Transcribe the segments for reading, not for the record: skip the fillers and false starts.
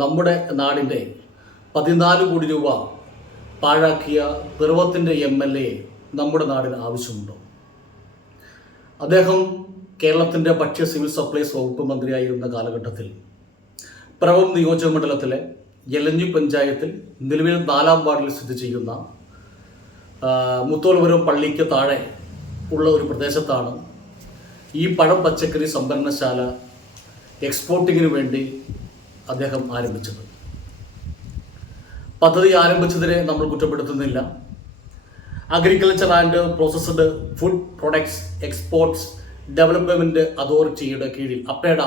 നമ്മുടെ നാടിൻ്റെ 14 കോടി രൂപ പാഴാക്കിയ പിറവത്തിൻ്റെ MLA നമ്മുടെ നാടിന് ആവശ്യമുണ്ടോ? അദ്ദേഹം കേരളത്തിൻ്റെ ഭക്ഷ്യ സിവിൽ സപ്ലൈസ് വകുപ്പ് മന്ത്രിയായിരുന്ന കാലഘട്ടത്തിൽ പിറവം നിയോജക മണ്ഡലത്തിലെ യലഞ്ഞി പഞ്ചായത്തിൽ നിലവിൽ 4-ാം വാർഡിൽ സ്ഥിതി ചെയ്യുന്ന മുത്തോൽപുരം പള്ളിക്ക് താഴെ ഉള്ള ഒരു പ്രദേശത്താണ് ഈ പഴം പച്ചക്കറി സംഭരണശാല എക്സ്പോർട്ടിങ്ങിന് വേണ്ടി അദ്ദേഹം ആരംഭിച്ചത്. പദ്ധതി ആരംഭിച്ചതിനെ നമ്മൾ കുറ്റപ്പെടുത്തുന്നില്ല. Agriculture and processed food products exports development അതോറിറ്റിയുടെ കീഴിൽ അപ്പേഡ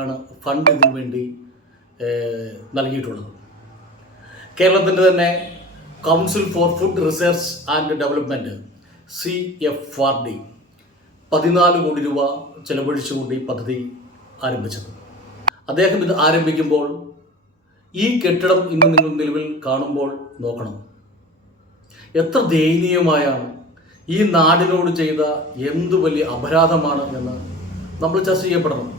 ആണ് ഫണ്ട് ഇതിനു വേണ്ടി നൽകിയിട്ടുള്ളത്. കേരളത്തിൻ്റെ തന്നെ council for food research and development CFRD 14 കോടി രൂപ ചെലവഴിച്ചുകൊണ്ട് ഈ പദ്ധതി ആരംഭിച്ചത്. അദ്ദേഹം ഇത് ആരംഭിക്കുമ്പോൾ ഈ കെട്ടിടം ഇന്ന് നിങ്ങൾ നിലവിൽ കാണുമ്പോൾ നോക്കണം, എത്ര ദയനീയമായാണ് ഈ നാടിനോട് ചെയ്ത എന്തു വലിയ അപരാധമാണ് എന്ന് നമ്മൾ ചർച്ച ചെയ്യപ്പെടണം.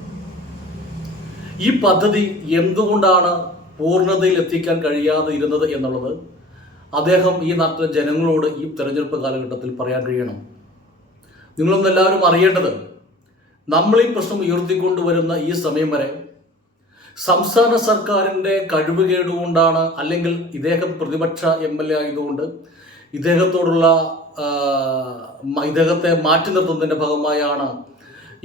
ഈ പദ്ധതി എന്തുകൊണ്ടാണ് പൂർണ്ണതയിൽ എത്തിക്കാൻ കഴിയാതെ ഇരുന്നത് എന്നുള്ളത് അദ്ദേഹം ഈ നാട്ടിലെ ജനങ്ങളോട് ഈ തെരഞ്ഞെടുപ്പ് കാലഘട്ടത്തിൽ പറയാൻ കഴിയണം. നിങ്ങളൊന്നും എല്ലാവരും അറിയേണ്ടത്, നമ്മൾ ഈ പ്രശ്നം ഉയർത്തിക്കൊണ്ടുവരുന്ന ഈ സമയം വരെ സംസ്ഥാന സർക്കാരിൻ്റെ കഴിവുകേടുകൊണ്ടാണ്, അല്ലെങ്കിൽ ഇദ്ദേഹം പ്രതിപക്ഷ MLA ആയതുകൊണ്ട് ഇദ്ദേഹത്തെ മാറ്റി നിർത്തുന്നതിൻ്റെ ഭാഗമായാണ്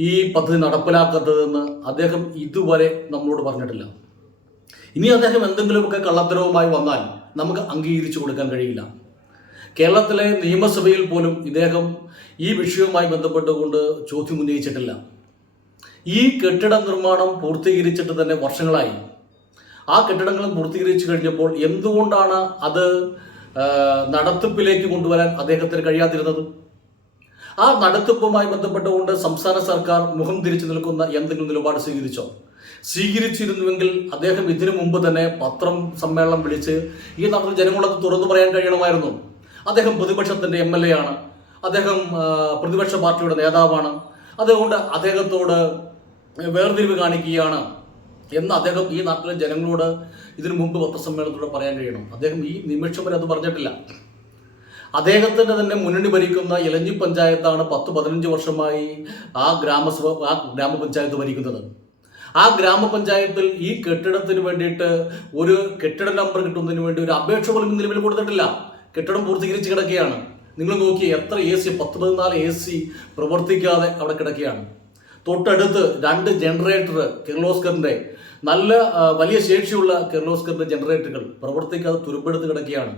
ഈ പദ്ധതി നടപ്പിലാക്കാത്തതെന്ന് അദ്ദേഹം ഇതുവരെ നമ്മളോട് പറഞ്ഞിട്ടില്ല. ഇനി അദ്ദേഹം എന്തെങ്കിലുമൊക്കെ കള്ളത്തരവുമായി വന്നാൽ നമുക്ക് അംഗീകരിച്ചു കൊടുക്കാൻ കഴിയില്ല. കേരളത്തിലെ നിയമസഭയിൽ പോലും ഇദ്ദേഹം ഈ വിഷയവുമായി ബന്ധപ്പെട്ടുകൊണ്ട് ചോദ്യം ഉന്നയിച്ചിട്ടില്ല. ഈ കെട്ടിട നിർമ്മാണം പൂർത്തീകരിച്ചിട്ട് തന്നെ വർഷങ്ങളായി. ആ കെട്ടിടങ്ങളും പൂർത്തീകരിച്ചു കഴിഞ്ഞപ്പോൾ എന്തുകൊണ്ടാണ് അത് നടത്തിപ്പിലേക്ക് കൊണ്ടുവരാൻ അദ്ദേഹത്തിന് കഴിയാതിരുന്നത്? ആ നടത്തിപ്പുമായി ബന്ധപ്പെട്ടുകൊണ്ട് സംസ്ഥാന സർക്കാർ മുഖം തിരിച്ചു നിൽക്കുന്ന എന്തെങ്കിലും നിലപാട് സ്വീകരിച്ചിരുന്നുവെങ്കിൽ അദ്ദേഹം ഇതിനു മുമ്പ് തന്നെ പത്രം സമ്മേളനം വിളിച്ച് ഈ നാട്ടിൽ ജനങ്ങളൊക്കെ തുറന്നു പറയാൻ കഴിയണമായിരുന്നു. അദ്ദേഹം പ്രതിപക്ഷത്തിൻ്റെ MLA ആണ്, അദ്ദേഹം പ്രതിപക്ഷ പാർട്ടിയുടെ നേതാവാണ്, അതുകൊണ്ട് അദ്ദേഹത്തോട് വേർതിരിവ് കാണിക്കുകയാണ് എന്ന് അദ്ദേഹം ഈ നാട്ടിലെ ജനങ്ങളോട് ഇതിനു മുമ്പ് പത്രസമ്മേളനത്തോടെ പറയാൻ കഴിയണം. അദ്ദേഹം ഈ നിമിഷം വരെ അത് പറഞ്ഞിട്ടില്ല. അദ്ദേഹത്തിൻ്റെ തന്നെ മുന്നണി ഭരിക്കുന്ന യലഞ്ഞി പഞ്ചായത്താണ് 10-15 വർഷമായി ആ ഗ്രാമപഞ്ചായത്ത് ഭരിക്കുന്നത്. ആ ഗ്രാമപഞ്ചായത്തിൽ ഈ കെട്ടിടത്തിന് വേണ്ടിയിട്ട് ഒരു കെട്ടിട നമ്പർ കിട്ടുന്നതിന് വേണ്ടി ഒരു അപേക്ഷ പോലും നിലവിൽ കൊടുത്തിട്ടില്ല. കെട്ടിടം പൂർത്തീകരിച്ച് കിടക്കുകയാണ്. നിങ്ങൾ നോക്കി, എത്ര AC 10-14 AC പ്രവർത്തിക്കാതെ അവിടെ കിടക്കുകയാണ്. തൊട്ടടുത്ത് 2 ജനറേറ്റർ കിർലോസ്കറിൻ്റെ നല്ല വലിയ ശേഷിയുള്ള കിർലോസ്കറിൻ്റെ ജനറേറ്ററുകൾ പ്രവർത്തിക്കാതെ തുരുമ്പെടുത്ത് കിടക്കുകയാണ്.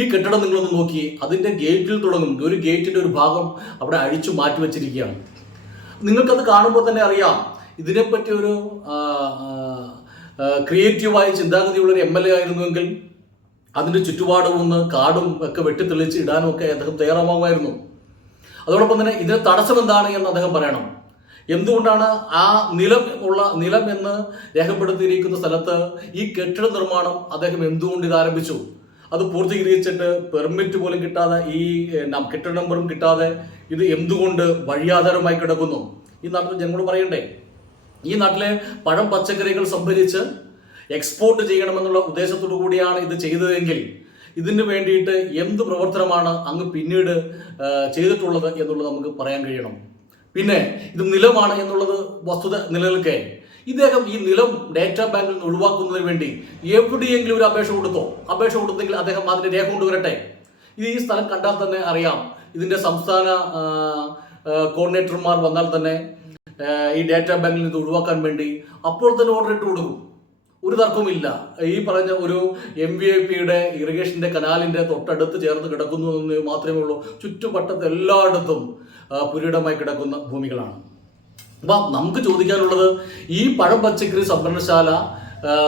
ഈ കെട്ടിടം നിങ്ങളൊന്ന് നോക്കി, അതിൻ്റെ ഗേറ്റിൽ തുടങ്ങും, ഒരു ഗേറ്റിൻ്റെ ഒരു ഭാഗം അവിടെ അഴിച്ചു മാറ്റി വെച്ചിരിക്കുകയാണ്. നിങ്ങൾക്കത് കാണുമ്പോൾ തന്നെ അറിയാം, ഇതിനെപ്പറ്റി ഒരു ക്രിയേറ്റീവായ ചിന്താഗതിയുള്ളൊരു MLA ആയിരുന്നുവെങ്കിൽ അതിൻ്റെ ചുറ്റുപാടും കാടും ഒക്കെ വെട്ടിത്തെളിച്ച് ഇടാനും ഒക്കെ അദ്ദേഹം തയ്യാറാവുമായിരുന്നു. അതോടൊപ്പം തന്നെ ഇതിന് തടസ്സം എന്താണ് എന്ന് അദ്ദേഹം പറയണം. എന്തുകൊണ്ടാണ് ആ നിലം എന്ന് രേഖപ്പെടുത്തിയിരിക്കുന്ന സ്ഥലത്ത് ഈ കെട്ടിട നിർമ്മാണം അദ്ദേഹം എന്തുകൊണ്ട് ഇത് ആരംഭിച്ചു? അത് പൂർത്തീകരിച്ചിട്ട് പെർമിറ്റ് പോലും കിട്ടാതെ, ഈ കെട്ടിട നമ്പറും കിട്ടാതെ ഇത് എന്തുകൊണ്ട് വഴിയാധാരമായി കിടക്കുന്നു? ഈ നാട്ടിൽ ജനങ്ങളോട് പറയണ്ടേ? ഈ നാട്ടിലെ പഴം പച്ചക്കറികൾ സംഭരിച്ച് എക്സ്പോർട്ട് ചെയ്യണമെന്നുള്ള ഉദ്ദേശത്തോടു കൂടിയാണ് ഇത് ചെയ്തതെങ്കിൽ ഇതിന് വേണ്ടിയിട്ട് എന്ത് പ്രവർത്തനമാണ് അങ്ങ് പിന്നീട് ചെയ്തിട്ടുള്ളത് എന്നുള്ളത് നമുക്ക് പറയാൻ കഴിയണം. പിന്നെ ഇത് നിലമാണ് എന്നുള്ളത് വസ്തുത നിലനിൽക്കെ ഇദ്ദേഹം ഈ നിലം ഡേറ്റാ ബാങ്കിൽ നിന്ന് ഒഴിവാക്കുന്നതിന് വേണ്ടി എവിടെയെങ്കിലും ഒരു അപേക്ഷ കൊടുത്തെങ്കിൽ അദ്ദേഹം അതിൻ്റെ രേഖ കൊണ്ടുവരട്ടെ. ഇത് ഈ സ്ഥലം കണ്ടാൽ തന്നെ അറിയാം. ഇതിൻ്റെ സംസ്ഥാന കോർഡിനേറ്റർമാർ വന്നാൽ തന്നെ ഈ ഡേറ്റാ ബാങ്കിൽ നിന്ന് ഒഴിവാക്കാൻ വേണ്ടി അപ്പോൾ തന്നെ ഓർഡർ ഇട്ട് കൊടുക്കും. ഒരു തർക്കവുമില്ല. ഈ പറഞ്ഞ ഒരു MVP-യുടെ ഇറിഗേഷൻ്റെ കനാലിൻ്റെ തൊട്ടടുത്ത് ചേർന്ന് കിടക്കുന്നു എന്ന് മാത്രമേ ഉള്ളൂ. ചുറ്റുവട്ടത്ത് എല്ലായിടത്തും പുരയിടമായി കിടക്കുന്ന ഭൂമികളാണ്. അപ്പം നമുക്ക് ചോദിക്കാനുള്ളത്, ഈ പഴം പച്ചക്കറി സംഭരണശാല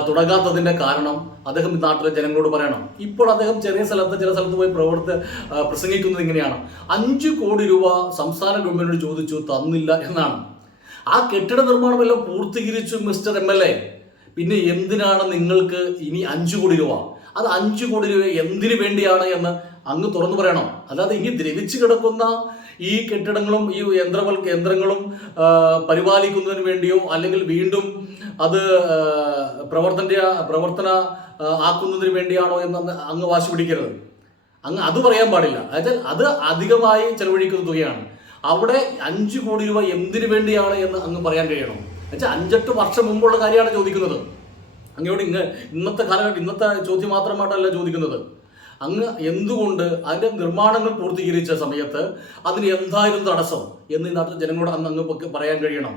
തുടങ്ങാത്തതിൻ്റെ കാരണം അദ്ദേഹം ഈ നാട്ടിലെ ജനങ്ങളോട് പറയണം. ഇപ്പോൾ അദ്ദേഹം ചില സ്ഥലത്ത് പോയി പ്രസംഗിക്കുന്നത് ഇങ്ങനെയാണ്: 5 കോടി രൂപ സംസ്ഥാന ഗവൺമെന്റിനോട് ചോദിച്ചു, തന്നില്ല എന്നാണ്. ആ കെട്ടിട നിർമ്മാണം എല്ലാം പൂർത്തീകരിച്ചു മിസ്റ്റർ MLA. പിന്നെ എന്തിനാണ് നിങ്ങൾക്ക് ഇനി 5 കോടി രൂപ? അത് 5 കോടി രൂപ എന്തിനു വേണ്ടിയാണ് എന്ന് അങ്ങ് തുറന്നു പറയണം. അല്ലാതെ ഇനി ദ്രവിച്ചു കിടക്കുന്ന ഈ കെട്ടിടങ്ങളും ഈ യന്ത്രങ്ങളും പരിപാലിക്കുന്നതിന് വേണ്ടിയോ അല്ലെങ്കിൽ വീണ്ടും അത് പ്രവർത്തന ആക്കുന്നതിന് വേണ്ടിയാണോ എന്ന് അങ്ങ് വാശി പിടിക്കരുത്. അങ്ങ് അത് പറയാൻ പാടില്ല. അതായത് അത് അധികമായി ചെലവഴിക്കുന്ന തുകയാണ്. അവിടെ 5 കോടി രൂപ എന്തിനു വേണ്ടിയാണ് എന്ന് അങ്ങ് പറയാൻ കഴിയണം. എന്നുവെച്ചാൽ 5-8 വർഷം മുമ്പുള്ള കാര്യമാണ് ചോദിക്കുന്നത്. അങ്ങോട്ട് ഇന്നത്തെ കാലഘട്ടം, ഇന്നത്തെ ചോദ്യം മാത്രമായിട്ടല്ല ചോദിക്കുന്നത്. അങ്ങ് എന്തുകൊണ്ട് അതിൻ്റെ നിർമ്മാണങ്ങൾ പൂർത്തീകരിച്ച സമയത്ത് അതിന് എന്തായിരുന്നു തടസ്സം എന്ന് ഈ നാട്ടിലെ ജനങ്ങളോട് അങ്ങ് പറയാൻ കഴിയണം.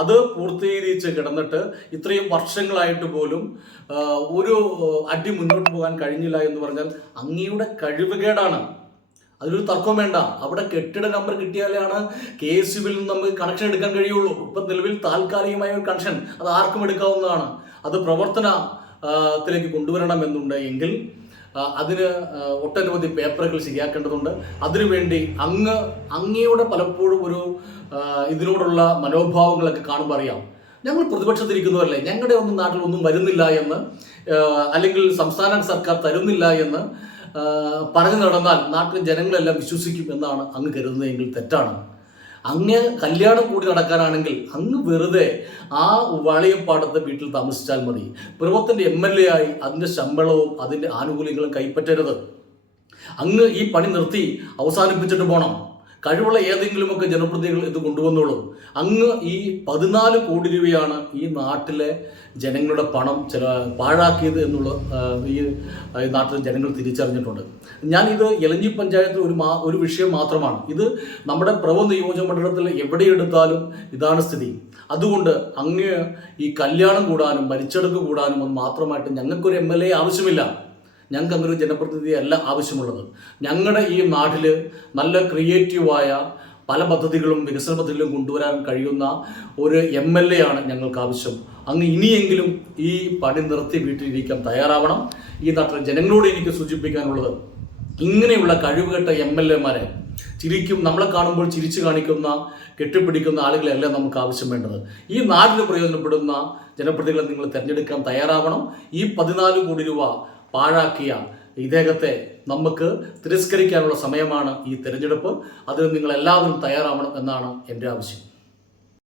അത് പൂർത്തീകരിച്ച് കിടന്നിട്ട് ഇത്രയും വർഷങ്ങളായിട്ട് പോലും ഒരു അടി മുന്നോട്ട് പോകാൻ കഴിഞ്ഞില്ല എന്ന് പറഞ്ഞാൽ അങ്ങയുടെ കഴിവുകേടാണ്. അതിലൊരു തർക്കം വേണ്ട. അവിടെ കെട്ടിട നമ്പർ കിട്ടിയാലാണ് KSEBിൽ നിന്ന് നമുക്ക് കണക്ഷൻ എടുക്കാൻ കഴിയുള്ളൂ. ഇപ്പം നിലവിൽ താൽക്കാലികമായ ഒരു കണക്ഷൻ അത് ആർക്കും എടുക്കാവുന്നതാണ്. അത് പ്രവർത്തനത്തിലേക്ക് കൊണ്ടുവരണമെന്നുണ്ട് എങ്കിൽ അതിന് ഒട്ടനവധി പേപ്പറുകൾ ശരിയാക്കേണ്ടതുണ്ട്. അതിനുവേണ്ടി അങ്ങയുടെ പലപ്പോഴും ഒരു ഇതിനോടുള്ള മനോഭാവങ്ങളൊക്കെ കാണുമ്പോൾ അറിയാം, ഞങ്ങൾ പ്രതിപക്ഷത്തിരിക്കുന്നവരല്ലേ, ഞങ്ങളുടെ ഒന്നും നാട്ടിൽ ഒന്നും വരുന്നില്ല എന്ന്, അല്ലെങ്കിൽ സംസ്ഥാന സർക്കാർ തരുന്നില്ല എന്ന് പറഞ്ഞു നടന്നാൽ നാട്ടിലെ ജനങ്ങളെല്ലാം വിശ്വസിക്കും എന്നാണ് അങ്ങ് കരുതുന്നതെങ്കിൽ തെറ്റാണ്. അങ്ങ് കല്യാണം കൂടി നടക്കാനാണെങ്കിൽ അങ്ങ് വെറുതെ ആ വളിയപ്പാടത്തെ വീട്ടിൽ താമസിച്ചാൽ മതി. പിറവത്തിൻ്റെ MLA ആയി അതിൻ്റെ ശമ്പളവും അതിൻ്റെ ആനുകൂല്യങ്ങളും കൈപ്പറ്റരുത്. അങ്ങ് ഈ പണി നിർത്തി അവസാനിപ്പിച്ചിട്ട് പോകണം. കഴിവുള്ള ഏതെങ്കിലുമൊക്കെ ജനപ്രതിനിധികൾ ഇത് കൊണ്ടുവന്നോളൂ. അങ്ങ് ഈ 14 കോടി രൂപയാണ് ഈ നാട്ടിലെ ജനങ്ങളുടെ പണം പാഴാക്കിയത് എന്നുള്ള ഈ നാട്ടിലെ ജനങ്ങൾ തിരിച്ചറിഞ്ഞിട്ടുണ്ട്. ഞാനിത് എലഞ്ഞി പഞ്ചായത്തിൽ ഒരു വിഷയം മാത്രമാണ്. ഇത് നമ്മുടെ പിറവം നിയോജക മണ്ഡലത്തിൽ എവിടെയെടുത്താലും ഇതാണ് സ്ഥിതി. അതുകൊണ്ട് അങ്ങ് ഈ കല്യാണം കൂടാനും മരിച്ചെടുക്ക് കൂടാനും ഒന്ന് മാത്രമായിട്ട് ഞങ്ങൾക്കൊരു MLA ആവശ്യമില്ല. ഞങ്ങൾക്ക് അങ്ങനെ ഒരു ജനപ്രതിനിധിയല്ല ആവശ്യമുള്ളത്. ഞങ്ങളുടെ ഈ നാട്ടിൽ നല്ല ക്രിയേറ്റീവായ പല പദ്ധതികളും വികസന പദ്ധതികളും കൊണ്ടുവരാൻ കഴിയുന്ന ഒരു MLA ആണ് ഞങ്ങൾക്ക് ആവശ്യം. അങ്ങ് ഇനിയെങ്കിലും ഈ പണി നിർത്തി വീട്ടിലിരിക്കാൻ തയ്യാറാവണം. ഈ നാട്ടിലെ ജനങ്ങളോട് എനിക്ക് സൂചിപ്പിക്കാനുള്ളത്, ഇങ്ങനെയുള്ള കഴിവുകെട്ട MLAമാരെ നമ്മളെ കാണുമ്പോൾ ചിരിച്ചു കാണിക്കുന്ന കെട്ടിപ്പിടിക്കുന്ന ആളുകളെയല്ല നമുക്ക് ആവശ്യം വേണ്ടത്. ഈ നാടിന് പ്രയോജനപ്പെടുന്ന ജനപ്രതിനിധികളെ നിങ്ങൾ തിരഞ്ഞെടുക്കാൻ തയ്യാറാവണം. ഈ 14 കോടി രൂപ പാഴാക്കിയ ഇദ്ദേഹത്തെ നമുക്ക് തിരസ്കരിക്കാനുള്ള സമയമാണ് ഈ തിരഞ്ഞെടുപ്പ്. അതിന് നിങ്ങൾ എല്ലാവരും തയ്യാറാവണം എന്നാണ് എൻ്റെ ആവശ്യം.